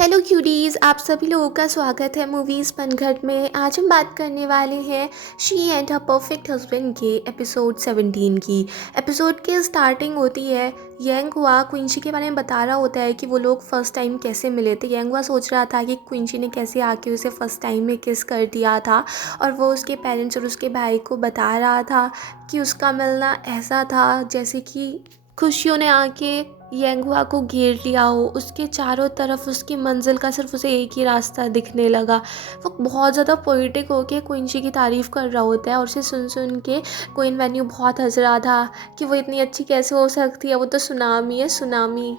Hello क्यूडीज़, आप सभी लोगों का स्वागत है मूवीज़ पनघट में। आज हम बात करने वाले हैं she and her perfect husband के एपिसोड 17 की। एपिसोड की स्टार्टिंग होती है, यांग हुआ क्विंची के बारे में बता रहा होता है कि वो लोग फ़र्स्ट टाइम कैसे मिले थे। यांग हुआ सोच रहा था कि क्विंची ने कैसे आके उसे फ़र्स्ट टाइम में किस कर दिया था, और वो उसके पेरेंट्स और उसके भाई को बता रहा था कि उसका मिलना ऐसा था जैसे कि खुशियों ने आके यांगवा को घेर लिया हो। उसके चारों तरफ उसकी मंजिल का सिर्फ उसे एक ही रास्ता दिखने लगा। वो बहुत ज़्यादा पोइटिक होके क्विंची की तारीफ़ कर रहा होता है, और उसे सुन सुन के क्वीन वेन्यू बहुत हंस रहा था कि वो इतनी अच्छी कैसे हो सकती है, वो तो सुनामी है, सुनामी।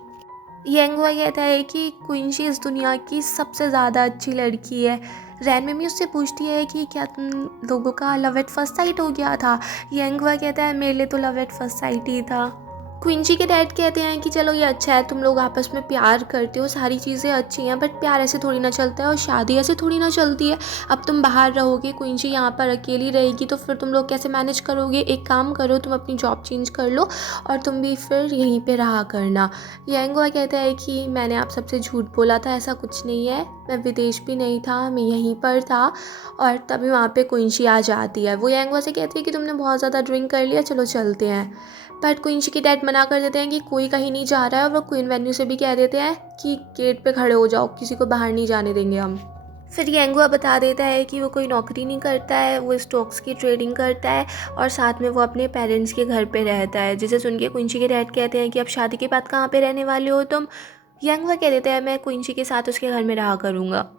यांगवा कहता है कि क्विंची इस दुनिया की सबसे ज़्यादा अच्छी लड़की है। रैन में उससे पूछती है कि क्या तुम लोगों का लव एट फर्स्ट साइट हो गया था। यांगवा कहता है मेरे लिए तो लव एट फर्स्ट साइट ही था। क्विंची के डैड कहते हैं कि चलो ये अच्छा है, तुम लोग आपस में प्यार करते हो, सारी चीज़ें अच्छी हैं, बट प्यार ऐसे थोड़ी ना चलता है और शादी ऐसे थोड़ी ना चलती है। अब तुम बाहर रहोगे, क्विंची यहाँ पर अकेली रहेगी, तो फिर तुम लोग कैसे मैनेज करोगे। एक काम करो, तुम अपनी जॉब चेंज कर लो और तुम भी फिर यहीं पे रहा करना। यांगवा कहता है कि मैंने आप सबसे झूठ बोला था, ऐसा कुछ नहीं है, मैं विदेश भी नहीं था, मैं यहीं पर था। और तभी वहाँ पे क्विंची आ जाती है। वो यांगवा से कहती है कि तुमने बहुत ज़्यादा ड्रिंक कर लिया, चलो चलते हैं। बट क्विंची के डैड मना कर देते हैं कि कोई कहीं नहीं जा रहा है, और वो क्वीन वेन्यू से भी कह देते हैं कि गेट पे खड़े हो जाओ, किसी को बाहर नहीं जाने देंगे हम। फिर यांगुआ बता देता है कि वो कोई नौकरी नहीं करता है, वो स्टॉक्स की ट्रेडिंग करता है, और साथ में वो अपने पेरेंट्स के घर पे रहता है। जिसे सुन के क्विंची के डैड कहते हैं कि अब शादी के बाद कहाँ पे रहने वाले हो तुम। यांगुआ कह देता है मैं क्विंची के साथ उसके घर में रहा करूँगा।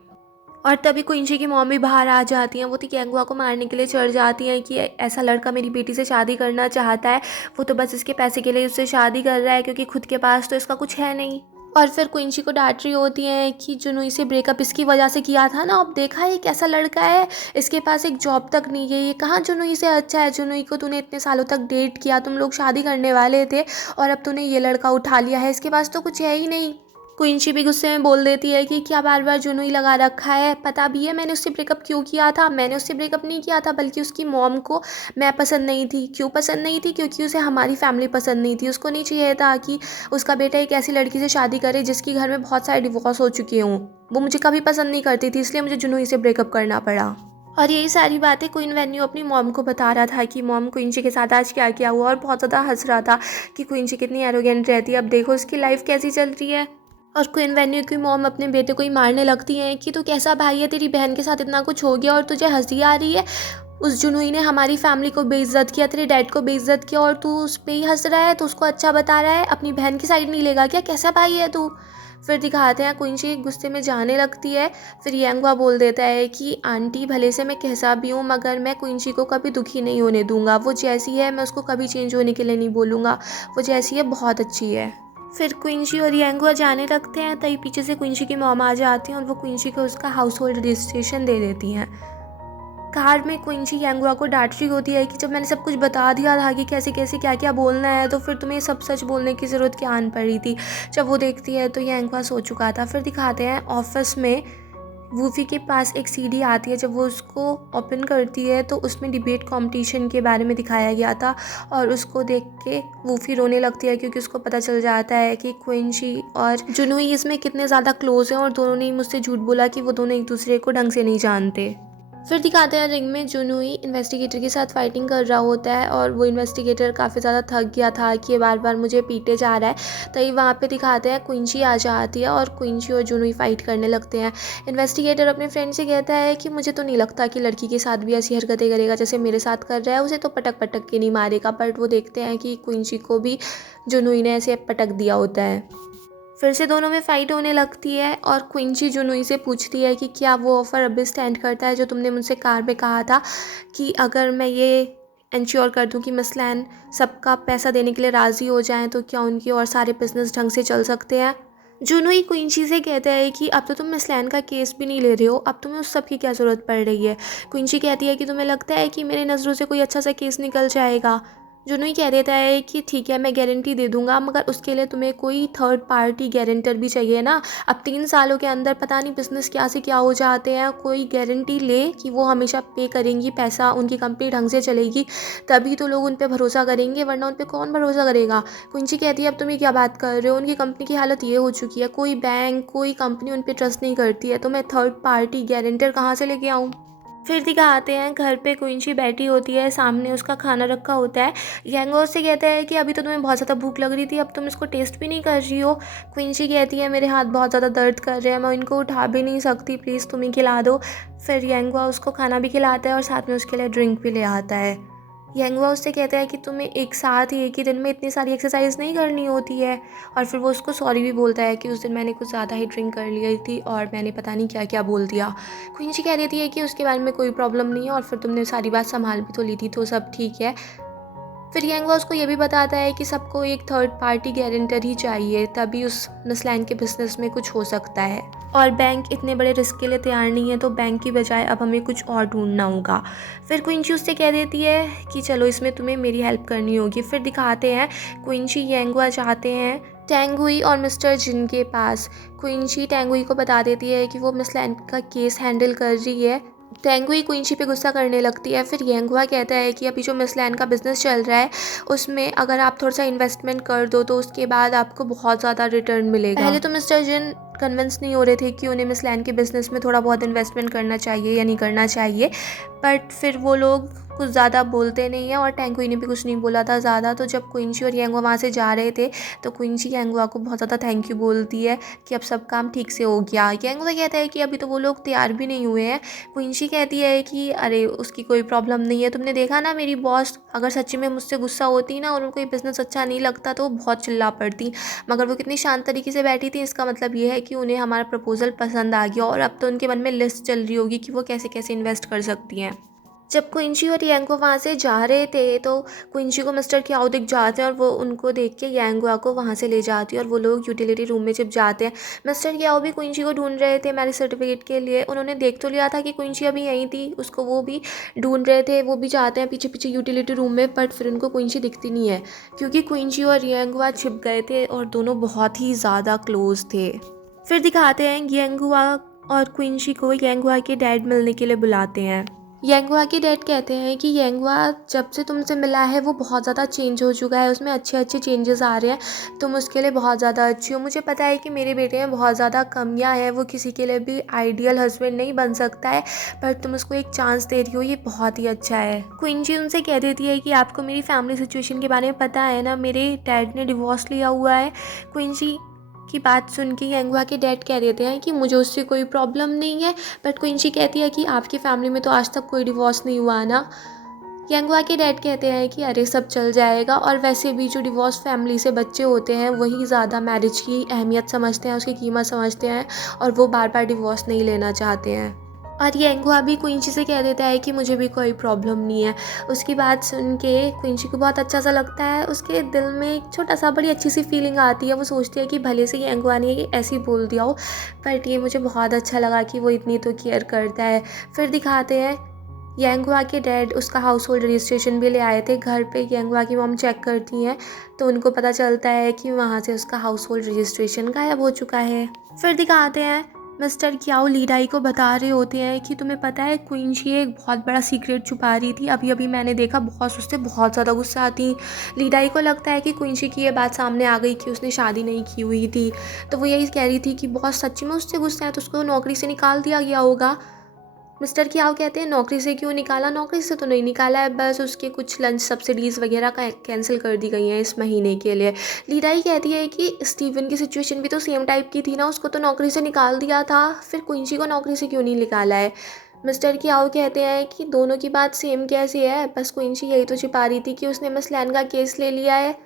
और तभी क्विंची की मॉम भी बाहर आ जाती हैं। वो तो यांगुआ को मारने के लिए चढ़ जाती हैं कि ऐसा लड़का मेरी बेटी से शादी करना चाहता है, वो तो बस इसके पैसे के लिए उससे शादी कर रहा है, क्योंकि खुद के पास तो इसका कुछ है नहीं। और फिर क्विंची को डांट रही होती हैं कि जुनूई से ब्रेकअप इसकी वजह से किया था ना, अब देखा है कैसा लड़का है, इसके पास एक जॉब तक नहीं है, ये कहाँ जुनूई से अच्छा है। जुनूई को तूने इतने सालों तक डेट किया, तुम लोग शादी करने वाले थे, और अब तूने ये लड़का उठा लिया है, इसके पास तो कुछ है ही नहीं। क्विंची भी गुस्से में बोल देती है कि क्या बार बार जुनूई लगा रखा है, पता भी है मैंने उससे ब्रेकअप क्यों किया था। मैंने उससे ब्रेकअप नहीं किया था, बल्कि उसकी मॉम को मैं पसंद नहीं थी। क्यों पसंद नहीं थी? क्योंकि उसे हमारी फैमिली पसंद नहीं थी। उसको नहीं चाहिए था कि उसका बेटा एक ऐसी लड़की से शादी करे जिसके घर में बहुत सारे डिवोर्स हो चुके हों। वो मुझे कभी पसंद नहीं करती थी, इसलिए मुझे जुनूई से ब्रेकअप करना पड़ा। और यही सारी बातें क्वीन वेन्यू अपनी मॉम को बता रहा था कि मॉम क्विंची के साथ आज क्या क्या हुआ, और बहुत ज़्यादा हंस रहा था कि क्विंची कितनी एरोगेंट रहती है, अब देखो उसकी लाइफ कैसी चल रही है। और क्वीन वेन्यू की मॉम अपने बेटे को ही मारने लगती हैं कि तू कैसा भाई है, तेरी बहन के साथ इतना कुछ हो गया और तुझे हंसी आ रही है। उस जुनूई ने हमारी फैमिली को बेइज्जत किया, तेरे डैड को बेइज्जत किया, और तू उस पर ही हंस रहा है, तो उसको अच्छा बता रहा है, अपनी बहन की साइड नहीं लेगा क्या? कैसा भाई है तू? फिर दिखाते हैं क्विंची गुस्से में जाने लगती है। फिर यांगवा बोल देता है कि आंटी भले से मैं कैसा भी हूँ, मगर मैं क्विंची को कभी दुखी नहीं होने दूंगा। वो जैसी है मैं उसको कभी चेंज होने के लिए नहीं बोलूँगा, वो जैसी है बहुत अच्छी है। फिर क्विंची और यांगुआ जाने लगते हैं, तभी पीछे से क्विंची की मॉम आ जाती हैं और वो क्विंची को उसका हाउस होल्ड रजिस्ट्रेशन दे देती हैं। कार में क्विंची यांगुआ को डांट रही होती है कि जब मैंने सब कुछ बता दिया था कि कैसे कैसे क्या क्या बोलना है, तो फिर तुम्हें सब सच बोलने की ज़रूरत क्या आन पड़ी थी। जब वो देखती है तो यांगुआ सो चुका था। फिर दिखाते हैं ऑफिस में वूफी के पास एक सीडी आती है। जब वो उसको ओपन करती है तो उसमें डिबेट कंपटीशन के बारे में दिखाया गया था, और उसको देख के वूफी रोने लगती है, क्योंकि उसको पता चल जाता है कि क्विंची और जुनूई इसमें कितने ज़्यादा क्लोज हैं, और दोनों ने मुझसे झूठ बोला कि वो दोनों एक दूसरे को ढंग से नहीं जानते। फिर दिखाते हैं रिंग में जुनूई इन्वेस्टिगेटर के साथ फाइटिंग कर रहा होता है, और वो इन्वेस्टिगेटर काफ़ी ज़्यादा थक गया था कि ये बार बार मुझे पीटे जा रहा है। तभी वहाँ पे दिखाते हैं क्विंची आ जाती है, और क्विंची और जुनूई फाइट करने लगते हैं। इन्वेस्टिगेटर अपने फ्रेंड से कहता है कि मुझे तो नहीं लगता कि लड़की के साथ भी ऐसी हरकतें करेगा जैसे मेरे साथ कर रहा है, उसे तो पटक पटक के नहीं मारेगा। बट वो देखते हैं कि क्विंची को भी जुनूई ने ऐसे पटक दिया होता है। फिर से दोनों में फ़ाइट होने लगती है, और क्विंची जुनूई से पूछती है कि क्या वो ऑफ़र अभी स्टैंड करता है जो तुमने मुझसे कार में कहा था, कि अगर मैं ये इंश्योर कर दूं कि मसलन सबका पैसा देने के लिए राज़ी हो जाएं, तो क्या उनकी और सारे बिजनेस ढंग से चल सकते हैं। जुनूई क्विंची से कहता है कि अब तो तुम मसलन का केस भी नहीं ले रहे हो, अब तुम्हें उस सब की क्या ज़रूरत पड़ रही है। क्विंची कहती है कि तुम्हें लगता है कि मेरे नज़रों से कोई अच्छा सा केस निकल जाएगा। जुनूई कह देता है कि ठीक है मैं गारंटी दे दूंगा, मगर उसके लिए तुम्हें कोई थर्ड पार्टी गारंटर भी चाहिए ना। अब 3 सालों के अंदर पता नहीं बिजनेस क्या से क्या हो जाते हैं, कोई गारंटी ले कि वो हमेशा पे करेंगी पैसा, उनकी कंपनी ढंग से चलेगी, तभी तो लोग उन पर भरोसा करेंगे, वरना उन पर कौन भरोसा करेगा। क्विंसी कहती है अब तुम ये क्या बात कर रहे हो, उनकी कंपनी की हालत ये हो चुकी है, कोई बैंक कोई कंपनी उन पर ट्रस्ट नहीं करती है, तो मैं थर्ड पार्टी गारंटर कहाँ से लेके आऊँ। फिर दिखाते हैं घर पे क्विंसी बैठी होती है, सामने उसका खाना रखा होता है। यांगो उससे कहता है कि अभी तो तुम्हें बहुत ज़्यादा भूख लग रही थी, अब तुम इसको टेस्ट भी नहीं कर रही हो। क्विंसी कहती है मेरे हाथ बहुत ज़्यादा दर्द कर रहे हैं, मैं इनको उठा भी नहीं सकती, प्लीज़ तुम ही खिला दो। फिर यांगो उसको खाना भी खिलाता है और साथ में उसके लिए ड्रिंक भी ले आता है। यंगवा उससे कहता है कि तुम्हें एक साथ ही एक ही दिन में इतनी सारी एक्सरसाइज नहीं करनी होती है। और फिर वो उसको सॉरी भी बोलता है कि उस दिन मैंने कुछ ज़्यादा ही ड्रिंक कर ली थी और मैंने पता नहीं क्या क्या बोल दिया। क्विंसी कह देती है कि उसके बारे में कोई प्रॉब्लम नहीं है और फिर तुमने सारी बात संभाल भी तो ली थी, तो सब ठीक है। फिर यंगवा उसको ये भी बताता है कि सबको एक थर्ड पार्टी गारंटर ही चाहिए, तभी उस नस्लैन के बिजनेस में कुछ हो सकता है, और बैंक इतने बड़े रिस्क के लिए तैयार नहीं है, तो बैंक की बजाय अब हमें कुछ और ढूंढना होगा। फिर क्विंसी उससे कह देती है कि चलो इसमें तुम्हें मेरी हेल्प करनी होगी। फिर दिखाते हैं क्विंसी यंगवा चाहते हैं टेंगुई और मिस्टर जिन के पास। क्विंसी टेंगुई को बता देती है कि वो मिस लैन का केस हैंडल कर रही है। टेंगुई क्विंसी पे गुस्सा करने लगती है। फिर येंगुआ कहता है कि अभी जो मिस लैन का बिज़नेस चल रहा है उसमें अगर आप थोड़ा सा इन्वेस्टमेंट कर दो तो उसके बाद आपको बहुत ज़्यादा रिटर्न मिलेगा। पहले तो मिस्टर जिन कन्विंस नहीं हो रहे थे कि उन्हें मिस लैन के बिज़नेस में थोड़ा बहुत इन्वेस्टमेंट करना चाहिए या नहीं करना चाहिए, बट फिर वो लोग कुछ ज़्यादा बोलते नहीं हैं और टेंगुई ने भी कुछ नहीं बोला था ज़्यादा। तो जब क्विंसी और येंगुआ वहाँ से जा रहे थे तो क्विंसी येंगुआ को बहुत ज़्यादा थैंक यू बोलती है कि अब सब काम ठीक से हो गया। येंगुआ कहता है कि अभी तो वो लोग तैयार भी नहीं हुए हैं। क्विंसी कहती है कि अरे उसकी कोई प्रॉब्लम नहीं है, तुमने देखा ना मेरी बॉस अगर सच्ची में मुझसे गुस्सा होती ना और उनको ये बिज़नेस अच्छा नहीं लगता तो वो बहुत चिल्ला पड़ती, मगर वो कितनी शांत तरीके से बैठी थी, इसका मतलब ये है कि उन्हें हमारा प्रपोजल पसंद आ गया और अब तो उनके मन में लिस्ट चल रही होगी कि वो कैसे कैसे इन्वेस्ट कर सकती हैं। जब क्विंसी और यांगो वहाँ से जा रहे थे तो क्विंसी को मिस्टर क्याओ दिख जाते हैं और वो उनको देख के यांगुआ को वहाँ से ले जाती है और वो लोग यूटिलिटी रूम में जब जाते हैं, मिस्टर क्याओ भी क्विंसी को ढूंढ रहे थे मैरिज सर्टिफिकेट के लिए। उन्होंने देख तो लिया था कि क्विंसी अभी यहीं थी, उसको वो भी ढूंढ रहे थे, वो भी जाते हैं पीछे पीछे यूटिलिटी रूम में, बट फिर उनको क्विंसी दिखती नहीं है क्योंकि क्विंसी और यांगुआ छिप गए थे और दोनों बहुत ही ज़्यादा क्लोज थे। फिर दिखाते हैं यांगुआ और क्विंसी को यांगुआ के डैड मिलने के लिए बुलाते हैं। यांगुआ के डैड कहते हैं कि यांगुआ जब से तुमसे मिला है वो बहुत ज़्यादा चेंज हो चुका है, उसमें अच्छे अच्छे चेंजेस आ रहे हैं, तुम उसके लिए बहुत ज़्यादा अच्छी हो। मुझे पता है कि मेरे बेटे में बहुत ज़्यादा कमियां हैं, वो किसी के लिए भी आइडियल हस्बैंड नहीं बन सकता है, पर तुम उसको एक चांस दे रही हो, ये बहुत ही अच्छा है। क्विंसी उनसे कह देती है कि आपको मेरी फैमिली सिचुएशन के बारे में पता है ना, मेरे डैड ने डिवोर्स लिया हुआ है। क्विंसी की बात सुन के यांगुआ के डैड कह देते हैं कि मुझे उससे कोई प्रॉब्लम नहीं है, बट क्विंसी कहती है कि आपकी फैमिली में तो आज तक कोई डिवोर्स नहीं हुआ ना। यांगुआ के डैड कहते हैं कि अरे सब चल जाएगा, और वैसे भी जो डिवोर्स फैमिली से बच्चे होते हैं वही ज़्यादा मैरिज की अहमियत समझते हैं, उसकी कीमत समझते हैं, और वो बार बार डिवोर्स नहीं लेना चाहते हैं। और यांगुआ भी क्विंसी से कह देता है कि मुझे भी कोई प्रॉब्लम नहीं है। उसकी बात सुन के क्विंसी को बहुत अच्छा सा लगता है, उसके दिल में एक छोटा सा बड़ी अच्छी सी फीलिंग आती है। वो सोचती है कि भले से यांगुआ ने ये ऐसे ही बोल दिया हो, बट ये मुझे बहुत अच्छा लगा कि वो इतनी तो केयर करता है। फिर दिखाते हैं यांगुआ के डैड उसका हाउस होल्ड रजिस्ट्रेशन भी ले आए थे घर पे। यांगुआ की मॉम चेक करती हैं तो उनको पता चलता है कि वहाँ से उसका हाउस होल्ड रजिस्ट्रेशन गायब हो चुका है। फिर दिखाते हैं मिस्टर क्याओ लीडाई को बता रहे होते हैं कि तुम्हें पता है क्विंसी एक बहुत बड़ा सीक्रेट छुपा रही थी, अभी अभी मैंने देखा, बहुत उससे बहुत ज़्यादा गुस्सा आती। लीडाई को लगता है कि क्विंसी की ये बात सामने आ गई कि उसने शादी नहीं की हुई थी, तो वो यही कह रही थी कि बहुत सच्ची में उससे गुस्सा है तो उसको नौकरी से निकाल दिया गया होगा। मिस्टर क्याओ कहते हैं नौकरी से क्यों निकाला, नौकरी से तो नहीं निकाला है, बस उसके कुछ लंच सब्सिडीज़ वगैरह का कैंसिल कर दी गई हैं इस महीने के लिए। लीडाई कहती है कि स्टीवन की सिचुएशन भी तो सेम टाइप की थी ना, उसको तो नौकरी से निकाल दिया था, फिर क्विंसी को नौकरी से क्यों नहीं निकाला है। मिस्टर क्याओ कहते हैं कि दोनों की बात सेम कैसे है, बस क्विंसी यही तो छिपा रही थी कि उसने मिस लैन का केस ले लिया है।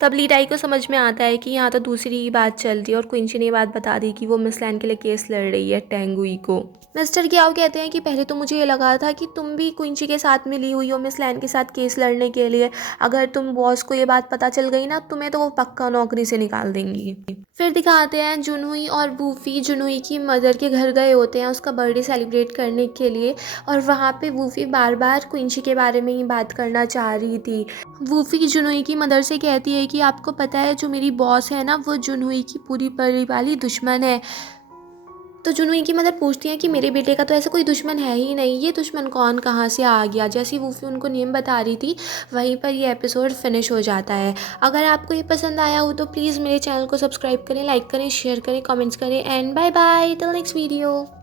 तब लीडाई को समझ में आता है कि यहाँ तो दूसरी ही बात चल रही है और क्विंसी ने ये बात बता दी कि वो मिस लैन के लिए केस लड़ रही है टेंगुई को। मिस्टर क्याओ कहते हैं कि पहले तो मुझे ये लगा था कि तुम भी क्विंसी के साथ मिली हुई हो मिस लैन के साथ केस लड़ने के लिए, अगर तुम बॉस को ये बात पता चल गई ना तुम्हें तो वो पक्का नौकरी से निकाल देंगी। फिर दिखाते हैं जुनहुई और वूफी जुनहुई की मदर के घर गए होते हैं उसका बर्थडे सेलिब्रेट करने के लिए, और वहाँ पे वूफी बार बार क्विंसी के बारे में ही बात करना चाह रही थी। वूफी जुनोई की मदर से कहती है कि आपको पता है जो मेरी बॉस है ना वो जुनोई की पूरी परिवाली दुश्मन है। तो जुनूई की मदर पूछती है कि मेरे बेटे का तो ऐसा कोई दुश्मन है ही नहीं, ये दुश्मन कौन कहाँ से आ गया। जैसी वूफी उनको नेम बता रही थी वहीं पर ये एपिसोड फिनिश हो जाता है। अगर आपको ये पसंद आया हो तो प्लीज़ मेरे चैनल को सब्सक्राइब करें, लाइक करें, शेयर करें, कमेंट्स करें and bye bye till next video.